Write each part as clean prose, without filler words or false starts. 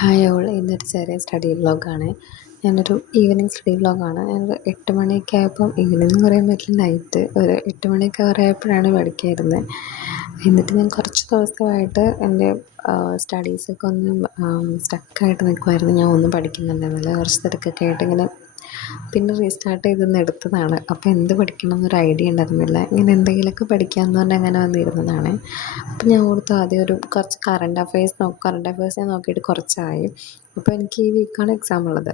Hi all, ഇന്നൊരു ചെറിയ study വ്ളോഗാണ്. ഞാനൊരു ഈവനിങ് സ്റ്റഡി വ്ളോഗാണ്. ഞാനൊരു 8 മണിയൊക്കെ ആയപ്പം, ഈവനിങ് എന്ന് പറയാൻ പറ്റില്ല, നൈറ്റ് ഒരു 8 മണിയൊക്കെ ആയപ്പോഴാണ് പഠിക്കായിരുന്നത്. എന്നിട്ട് ഞാൻ കുറച്ച് ദിവസമായിട്ട് എൻ്റെ സ്റ്റഡീസൊക്കെ ഒന്ന് സ്റ്റക്കായിട്ട് നിൽക്കുമായിരുന്നു. ഞാൻ ഒന്നും പഠിക്കുന്നുണ്ടായിരുന്നില്ല, കുറച്ച് തിരക്കൊക്കെ ആയിട്ട് ഇങ്ങനെ പിന്നെ റീസ്റ്റാർട്ട് ചെയ്തൊന്ന് എടുത്തതാണ്. അപ്പോൾ എന്ത് പഠിക്കണം എന്നൊരു ഐഡിയ ഉണ്ടായിരുന്നില്ല. ഇങ്ങനെ എന്തെങ്കിലുമൊക്കെ പഠിക്കാമെന്ന് പറഞ്ഞാൽ അങ്ങനെ വന്നിരുന്നതാണ്. അപ്പോൾ ഞാൻ ഓർത്തു ആദ്യം കുറച്ച് കറണ്ട് അഫയേഴ്സ് ഞാൻ നോക്കിയിട്ട് കുറച്ചായി. അപ്പോൾ എനിക്ക് ഈ വീക്കാണ് എക്സാം ഉള്ളത്.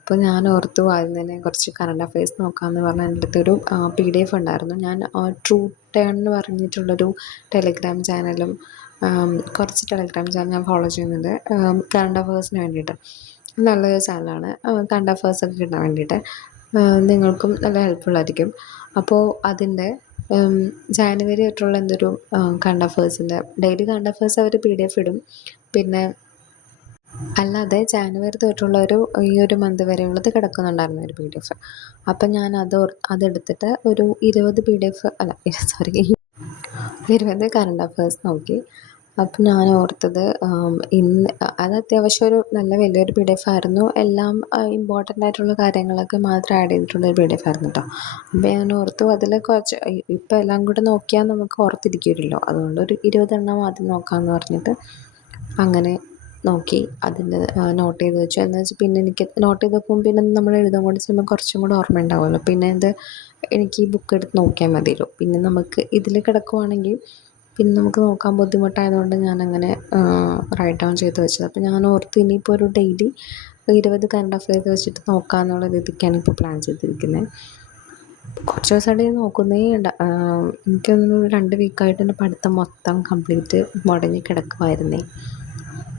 അപ്പോൾ ഞാൻ ഓർത്തു ആദ്യം തന്നെ കുറച്ച് കറണ്ട് അഫയേഴ്സ് നോക്കാമെന്ന് പറഞ്ഞാൽ എൻ്റെ അടുത്തൊരു PDF ഉണ്ടായിരുന്നു. ഞാൻ ട്രൂ ടേൺ എന്ന് പറഞ്ഞിട്ടുള്ളൊരു ടെലിഗ്രാം ചാനലും കുറച്ച് ടെലിഗ്രാം ചാനൽ ഞാൻ ഫോളോ ചെയ്യുന്നുണ്ട് കറണ്ട് അഫയേഴ്സിന് വേണ്ടിയിട്ട്. നല്ലൊരു ചാനലാണ് കറണ്ട് അഫയേഴ്സൊക്കെ കിട്ടാൻ വേണ്ടിയിട്ട്. നിങ്ങൾക്കും നല്ല ഹെൽപ്ഫുള്ളായിരിക്കും. അപ്പോൾ അതിൻ്റെ ജാനുവരി തൊട്ടുള്ള എന്തൊരു കറണ്ട് അഫയേഴ്സിൻ്റെ ഡെയിലി കറണ്ട് അഫയേഴ്സ് അവർ PDF ഇടും. പിന്നെ അല്ലാതെ ജാനുവരി തൊട്ടുള്ള ഈ ഒരു മന്ത് വരെയുള്ളത് കിടക്കുന്നുണ്ടായിരുന്നു ഒരു PDF. അപ്പം ഞാൻ അതെടുത്തിട്ട് ഒരു 20 PDF അല്ല സോറി 20 കറണ്ട് അഫയേഴ്സ് നോക്കി. അപ്പം ഞാൻ ഓർത്തത് ഇന്ന് അത് അത്യാവശ്യം ഒരു നല്ല വലിയൊരു PDF ആയിരുന്നു. എല്ലാം ഇമ്പോർട്ടൻ്റ് ആയിട്ടുള്ള കാര്യങ്ങളൊക്കെ മാത്രം ആഡ് ചെയ്തിട്ടുള്ളൊരു PDF ആയിരുന്നു കേട്ടോ. അപ്പോൾ ഞാൻ ഓർത്തു അതിൽ കുറച്ച് ഇപ്പം എല്ലാം കൂടെ നോക്കിയാൽ നമുക്ക് ഓർത്തിരിക്കില്ലല്ലോ, അതുകൊണ്ട് ഒരു 20 എണ്ണം ആദ്യം നോക്കാമെന്ന് പറഞ്ഞിട്ട് അങ്ങനെ നോക്കി. അതിൻ്റെ നോട്ട് ചെയ്ത് വെച്ചു. എന്ന് വെച്ചാൽ പിന്നെ എനിക്ക് നോട്ട് ചെയ്ത് വെക്കുമ്പോൾ പിന്നെ നമ്മൾ എഴുതാൻ കൂടി ചെയ്യുമ്പോൾ കുറച്ചും കൂടെ ഓർമ്മ ഉണ്ടാവുമല്ലോ. പിന്നെ എനിക്ക് ഈ ബുക്ക് എടുത്ത് നോക്കിയാൽ മതിയല്ലോ. പിന്നെ നമുക്ക് ഇതിൽ കിടക്കുവാണെങ്കിൽ പിന്നെ നമുക്ക് നോക്കാൻ ബുദ്ധിമുട്ടായതുകൊണ്ട് ഞാനങ്ങനെ റൈറ്റ് ഡൗൺ ചെയ്ത് വെച്ചത്. അപ്പോൾ ഞാൻ ഓർത്ത് ഇനിയിപ്പോൾ ഒരു ഡെയിലി 20 കറണ്ട് അഫയേഴ്സ് വെച്ചിട്ട് നോക്കാമെന്നുള്ള രീതിക്കാണ് ഇപ്പോൾ പ്ലാൻ ചെയ്തിരിക്കുന്നത്. കുറച്ച് ദിവസമായിട്ട് നോക്കുന്നേ ഉണ്ട്. എനിക്കൊന്ന് 2 വീക്കായിട്ട് എൻ്റെ പഠിത്തം മൊത്തം കംപ്ലീറ്റ് മുടങ്ങി കിടക്കുമായിരുന്നേ.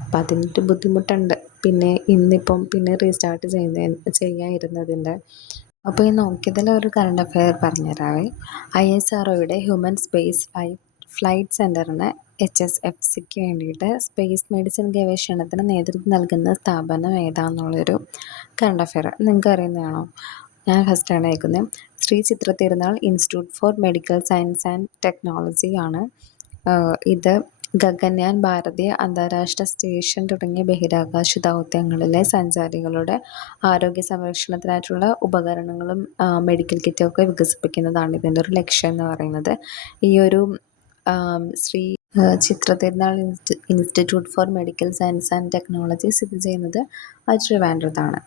അപ്പം അതിൻ്റെ ബുദ്ധിമുട്ടുണ്ട്. പിന്നെ ഇന്നിപ്പം പിന്നെ റീസ്റ്റാർട്ട് ചെയ്യാനിരുന്നതിൻ്റെ. അപ്പോൾ ഈ നോക്കിയതിൽ ഒരു കറണ്ട് അഫെയർ പറഞ്ഞുതരാവേ. ISROയുടെ ഹ്യൂമൻ സ്പേസ് ഫ്ലൈറ്റ് സെൻറ്ററിന് HSFCക്ക് വേണ്ടിയിട്ട് സ്പേസ് മെഡിസിൻ ഗവേഷണത്തിന് നേതൃത്വം നൽകുന്ന സ്ഥാപനം ഏതാണെന്നുള്ളൊരു കറണ്ട് അഫെയർ നിങ്ങൾക്ക് അറിയുന്നതാണോ? ഞാൻ ഫസ്റ്റാണ് കേൾക്കുന്നത്. ശ്രീ ചിത്ര തിരുനാൾ institute four medical science and technology ആണ്. ഇത് ഗഗൻയാൻ, ഭാരതീയ അന്താരാഷ്ട്ര സ്റ്റേഷൻ തുടങ്ങിയ ബഹിരാകാശ ദൗത്യങ്ങളിലെ സഞ്ചാരികളുടെ ആരോഗ്യ സംരക്ഷണത്തിനായിട്ടുള്ള ഉപകരണങ്ങളും മെഡിക്കൽ കിറ്റൊക്കെ വികസിപ്പിക്കുന്നതാണ് ഇതിൻ്റെ ഒരു ലക്ഷ്യം എന്ന് പറയുന്നത്. ഈ ഒരു ശ്രീ ചിത്ര തിരുനാൾ institute four medical science and technology സ്ഥിതി ചെയ്യുന്നത് ട്രിവാൻഡ്രത്താണ്.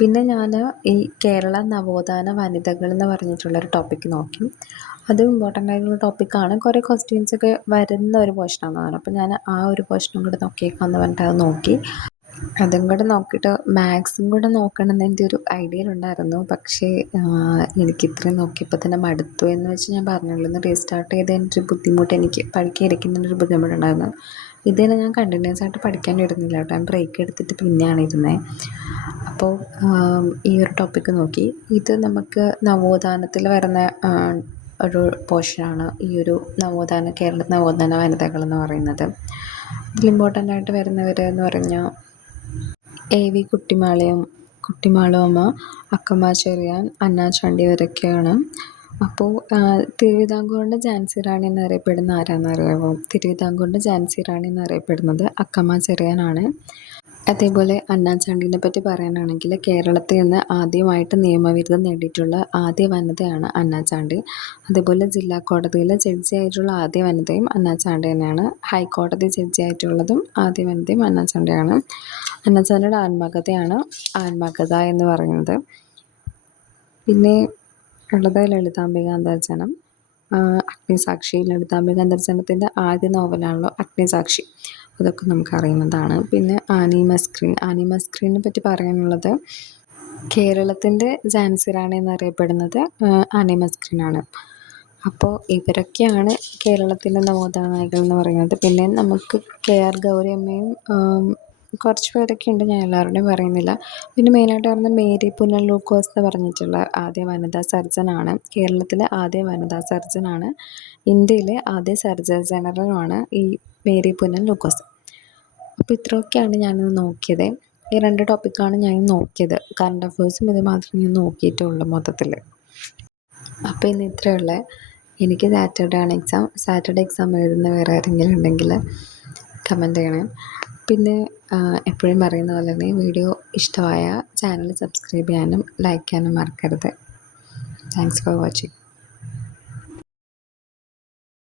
പിന്നെ ഞാൻ ഈ കേരള നവോത്ഥാന വനിതകൾ എന്ന് പറഞ്ഞിട്ടുള്ളൊരു ടോപ്പിക്ക് നോക്കി. അതും ഇമ്പോർട്ടൻ്റ് ആയിട്ടുള്ള ടോപ്പിക്കാണ്. കുറേ ക്വസ്റ്റ്യൻസൊക്കെ വരുന്ന ഒരു പോർഷനാണെന്ന് പറഞ്ഞു. അപ്പോൾ ഞാൻ ആ ഒരു പോർഷനും കൂടെ നോക്കിയേക്കാമെന്ന് പറഞ്ഞിട്ട് അത് നോക്കി. അതും കൂടെ നോക്കിയിട്ട് മാത്സും കൂടെ നോക്കണമെന്ന് എൻ്റെ ഒരു ഐഡിയയിലുണ്ടായിരുന്നു. പക്ഷേ എനിക്ക് ഇത്രയും നോക്കിയപ്പോൾ തന്നെ മടുത്തു. എന്ന് വെച്ച് ഞാൻ പറഞ്ഞല്ലോ, ഒന്ന് റീസ്റ്റാർട്ട് ചെയ്തതിൻ്റെ ഒരു ബുദ്ധിമുട്ട്, എനിക്ക് പഠിക്കാനിരിക്കുന്നതിൻ്റെ ബുദ്ധിമുട്ടുണ്ടായിരുന്നു. ഇതിനെ ഞാൻ കണ്ടിന്യൂസ് ആയിട്ട് പഠിക്കാൻ ഇരുന്നില്ല കേട്ടോ. ഞാൻ ബ്രേക്ക് എടുത്തിട്ട് പിന്നെയാണ് ഇരുന്നത്. അപ്പോൾ ഈ ഒരു ടോപ്പിക്ക് നോക്കി. ഇത് നമുക്ക് നവോത്ഥാനത്തിൽ വരുന്ന ഒരു പോർഷനാണ് ഈ ഒരു കേരള നവോത്ഥാന വനിതകൾ എന്ന് പറയുന്നത്. ഇതിൽ ഇമ്പോർട്ടൻ്റ് ആയിട്ട് വരുന്നവർ എന്ന് പറഞ്ഞാൽ AV കുട്ടിമാളു അമ്മ, അക്കമ്മ ചെറിയാൻ, അന്ന ചാണ്ടി ഇവരൊക്കെയാണ്. അപ്പോൾ തിരുവിതാംകൂറിൻ്റെ ഝാൻസി റാണി എന്നറിയപ്പെടുന്ന ആരാന്നറിയാമോ? തിരുവിതാംകൂറിൻ്റെ ഝാൻസി റാണി എന്നറിയപ്പെടുന്നത് അക്കമ്മ ചെറിയാനാണ്. അതേപോലെ അന്ന ചാണ്ടീനെ പറ്റി പറയാനാണെങ്കിൽ കേരളത്തിൽ നിന്ന് ആദ്യമായിട്ട് നിയമബിരുദം നേടിയിട്ടുള്ള ആദ്യ വനിതയാണ് അന്ന ചാണ്ടി. അതേപോലെ ജില്ലാ കോടതിയിൽ ജഡ്ജിയായിട്ടുള്ള ആദ്യ വനിതയും അന്ന ചാണ്ടി തന്നെയാണ്. ഹൈക്കോടതി ജഡ്ജിയായിട്ടുള്ളതും ആദ്യ വനിതയും അന്ന ചാണ്ടിയാണ്. അന്ന ചാണ്ടിയുടെ ആത്മകഥയാണ് ആത്മകഥ എന്ന് പറയുന്നത്. പിന്നെ ഉള്ളത് ലളിതാംബിക അന്തർജനം, അഗ്നിസാക്ഷി. ലളിതാംബിക അന്തർജനത്തിൻ്റെ ആദ്യ നോവലാണല്ലോ അഗ്നിസാക്ഷി. അതൊക്കെ നമുക്കറിയുന്നതാണ്. പിന്നെ ആനി മസ്ക്രീനെ പറ്റി പറയാനുള്ളത് കേരളത്തിൻ്റെ ഝാൻസി റാണി എന്നറിയപ്പെടുന്നത് ആനി മസ്ക്രീനാണ്. അപ്പോൾ ഇവരൊക്കെയാണ് കേരളത്തിൻ്റെ നവോത്ഥാന നായികൾ എന്ന് പറയുന്നത്. പിന്നെ നമുക്ക് KR ഗൗരി അമ്മയും കുറച്ച് പേരൊക്കെ ഉണ്ട്, ഞാൻ എല്ലാവരുടെയും പറയുന്നില്ല. പിന്നെ മെയിനായിട്ട് പറയുന്നത് മേരി പുന്നൽ ലൂക്കോസ് എന്ന് പറഞ്ഞിട്ടുള്ള ആദ്യ വനിതാ സർജനാണ്. കേരളത്തിലെ ആദ്യ വനിതാ സർജനാണ്. ഇന്ത്യയിലെ ആദ്യ സർജൻ ജനറലുമാണ് ഈ മേരി പുന്നൽ ലൂക്കോസ്. അപ്പോൾ ഇത്രയൊക്കെയാണ് ഞാനിന്ന് നോക്കിയത്. ഈ 2 ടോപ്പിക്കാണ് ഞാൻ നോക്കിയത്. കറണ്ട് അഫയേഴ്സും ഇത് മാത്രമേ ഞാൻ നോക്കിയിട്ടുള്ളൂ മൊത്തത്തിൽ. അപ്പോൾ ഇന്ന് ഇത്രയുള്ള. എനിക്ക് സാറ്റർഡേ ആണ് എക്സാം. സാറ്റർഡേ എക്സാം എഴുതുന്ന വേറെ ആരെങ്കിലും ഉണ്ടെങ്കിൽ കമൻറ്റ് ചെയ്യണേ. പിന്നെ എപ്പോഴും പറയുന്ന പോലെ തന്നെ വീഡിയോ ഇഷ്ടമായ ചാനൽ സബ്സ്ക്രൈബ് ചെയ്യാനും ലൈക്ക് ചെയ്യാനും മറക്കരുത്. Thanks for watching.